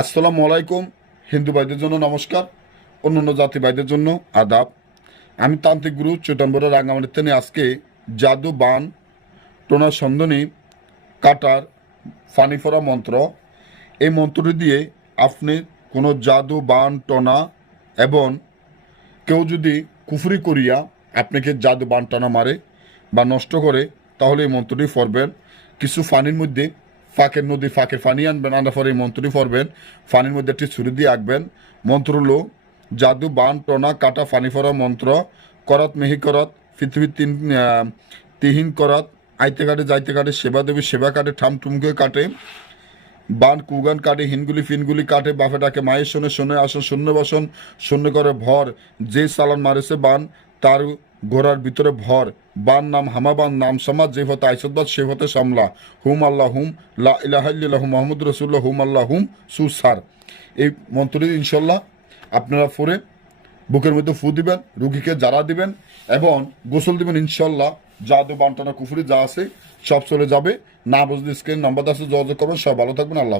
আসসালামু আলাইকুম। হিন্দু ভাইদের জন্য নমস্কার, অন্যান্য জাতি ভাইদের জন্য আদাব। আমি তান্ত্রিক গুরু চৈতন্য রাঙ্গামাটিতে নিয়ে আজকে জাদু বান টোনা সন্দনী কাটার ফানি ফরা মন্ত্র, এই মন্ত্রটি দিয়ে আপনি কোনো জাদু বান টনা এবং কেউ যদি কুফরি করিয়া আপনাকে জাদু বান টানা মারে বা নষ্ট করে, তাহলে এই মন্ত্রটি পড়বেন। কিছু ফানির মধ্যে ফাঁকের নদী ফাঁকের ফানি আনবেন, আনার পরে এই মন্ত্রটি পড়বেন। ফানির মধ্যে একটি ছুরি দিয়ে আঁকবেন। মন্ত্র হলো জাদু বান টনা কাটা ফানি ফরা মন্ত্র। করাত মেহি করাত পৃথিবীর তিহিন করাত আইতে কাটে যাইতে কাটে সেবা দেবী সেবা কাটে ঠাম টুমকে কাটে বান কুগান কাটে হিনগুলি ফিনগুলি কাটে বাফে ডাকে মায়ের শোনে শোনে আসন শূন্য বাসন শূন্য করে ভর যে চালান মারেছে বান তার ঘোড়ার ভিতরে ভর বান নাম হামাবান নাম সমাজ যে হতে আইসদবাদ সে হতে সামলা হুম আল্লাহ হুম লা ইলাহা ইল্লাল্লাহু মুহাম্মদ রাসূলুল্লাহ হুম আল্লাহ হুম সুসার। এই মন্ত্রটি ইনশাল্লাহ আপনারা পড়ে বুকের মধ্যে ফু দিবেন, রুগীকে জারা দিবেন এবং গোসল দিবেন। ইনশাল্লাহ জাদু বান্টানা কুফুরি যা আছে সব চলে যাবে। না বুঝলে স্ক্রিন নাম্বার আছে যোগাযোগ করবেন। সব ভালো থাকবেন। আল্লাহ।